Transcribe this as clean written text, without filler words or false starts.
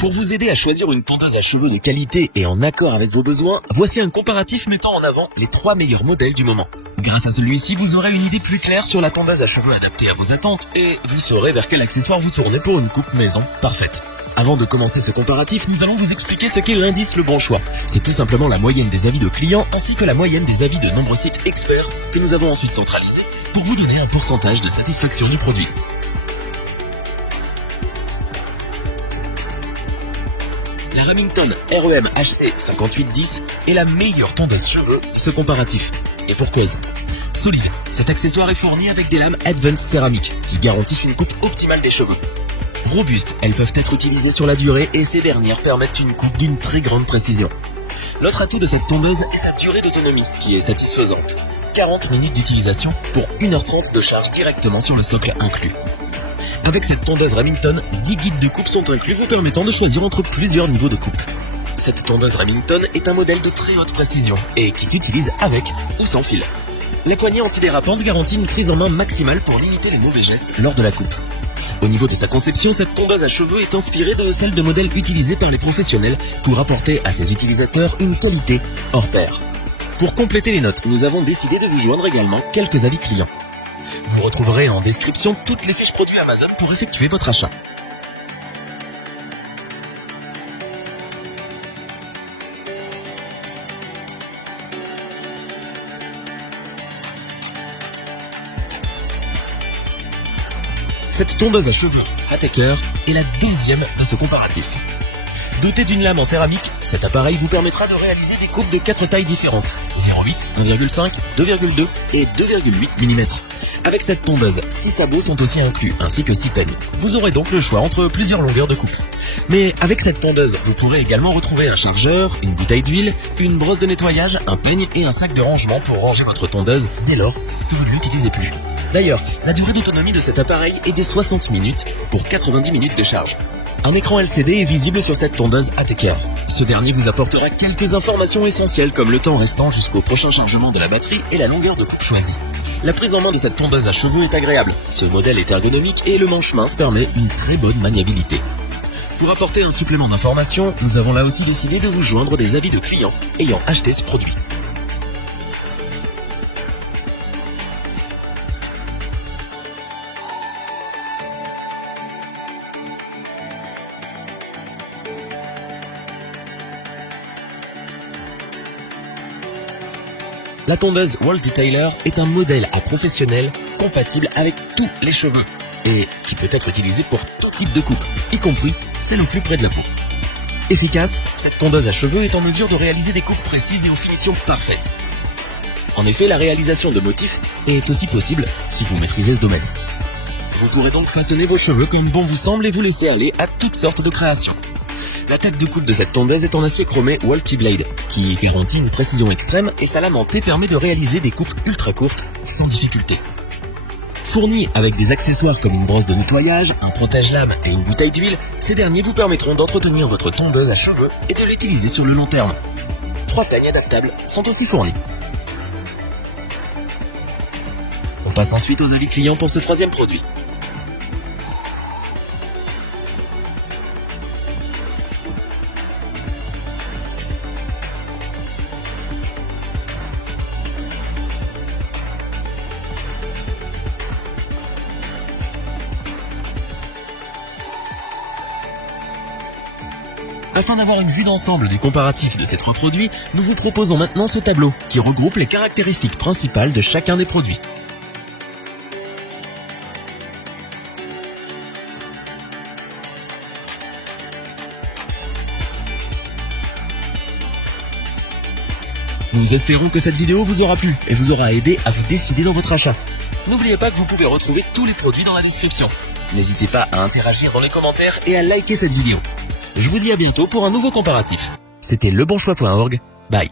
Pour vous aider à choisir une tondeuse à cheveux de qualité et en accord avec vos besoins, voici un comparatif mettant en avant les 3 meilleurs modèles du moment. Grâce à celui-ci, vous aurez une idée plus claire sur la tondeuse à cheveux adaptée à vos attentes et vous saurez vers quel accessoire vous tournez pour une coupe maison parfaite. Avant de commencer ce comparatif, nous allons vous expliquer ce qu'est l'indice Le Bon Choix. C'est tout simplement la moyenne des avis de clients ainsi que la moyenne des avis de nombreux sites experts que nous avons ensuite centralisés pour vous donner un pourcentage de satisfaction du produit. La Remington REM HC 5810 est la meilleure tondeuse cheveux de ce comparatif. Et pour cause. Solide, cet accessoire est fourni avec des lames Advanced céramiques qui garantissent une coupe optimale des cheveux. Robustes, elles peuvent être utilisées sur la durée et ces dernières permettent une coupe d'une très grande précision. L'autre atout de cette tondeuse est sa durée d'autonomie qui est satisfaisante. 40 minutes d'utilisation pour 1h30 de charge directement sur le socle inclus. Avec cette tondeuse Remington, 10 guides de coupe sont inclus vous permettant de choisir entre plusieurs niveaux de coupe. Cette tondeuse Remington est un modèle de très haute précision et qui s'utilise avec ou sans fil. La poignée antidérapante garantit une prise en main maximale pour limiter les mauvais gestes lors de la coupe. Au niveau de sa conception, cette tondeuse à cheveux est inspirée de celle de modèles utilisés par les professionnels pour apporter à ses utilisateurs une qualité hors pair. Pour compléter les notes, nous avons décidé de vous joindre également quelques avis clients. Vous retrouverez en description toutes les fiches produits Amazon pour effectuer votre achat. Cette tondeuse à cheveux Attacker est la deuxième de ce comparatif. Doté d'une lame en céramique, cet appareil vous permettra de réaliser des coupes de 4 tailles différentes, 0,8, 1,5, 2,2 et 2,8 mm. Avec cette tondeuse, 6 sabots sont aussi inclus, ainsi que 6 peignes. Vous aurez donc le choix entre plusieurs longueurs de coupe. Mais avec cette tondeuse, vous pourrez également retrouver un chargeur, une bouteille d'huile, une brosse de nettoyage, un peigne et un sac de rangement pour ranger votre tondeuse dès lors que vous ne l'utilisez plus. D'ailleurs, la durée d'autonomie de cet appareil est de 60 minutes pour 90 minutes de charge. Un écran LCD est visible sur cette tondeuse Attacker. Ce dernier vous apportera quelques informations essentielles comme le temps restant jusqu'au prochain chargement de la batterie et la longueur de coupe choisie. La prise en main de cette tondeuse à cheveux est agréable. Ce modèle est ergonomique et le manche mince permet une très bonne maniabilité. Pour apporter un supplément d'information, nous avons là aussi décidé de vous joindre des avis de clients ayant acheté ce produit. La tondeuse Wall Detailer est un modèle à professionnel compatible avec tous les cheveux et qui peut être utilisé pour tout type de coupe, y compris celle au plus près de la peau. Efficace, cette tondeuse à cheveux est en mesure de réaliser des coupes précises et aux finitions parfaites. En effet, la réalisation de motifs est aussi possible si vous maîtrisez ce domaine. Vous pourrez donc façonner vos cheveux comme bon vous semble et vous laisser aller à toutes sortes de créations. La tête de coupe de cette tondeuse est en acier chromé Walty Blade, qui garantit une précision extrême et sa lame en T permet de réaliser des coupes ultra courtes sans difficulté. Fournis avec des accessoires comme une brosse de nettoyage, un protège-lame et une bouteille d'huile, ces derniers vous permettront d'entretenir votre tondeuse à cheveux et de l'utiliser sur le long terme. 3 peignes adaptables sont aussi fournis. On passe ensuite aux avis clients pour ce troisième produit. Afin d'avoir une vue d'ensemble du comparatif de ces 3 produits, nous vous proposons maintenant ce tableau qui regroupe les caractéristiques principales de chacun des produits. Nous espérons que cette vidéo vous aura plu et vous aura aidé à vous décider dans votre achat. N'oubliez pas que vous pouvez retrouver tous les produits dans la description. N'hésitez pas à interagir dans les commentaires et à liker cette vidéo. Je vous dis à bientôt pour un nouveau comparatif. C'était lebonchoix.org. Bye.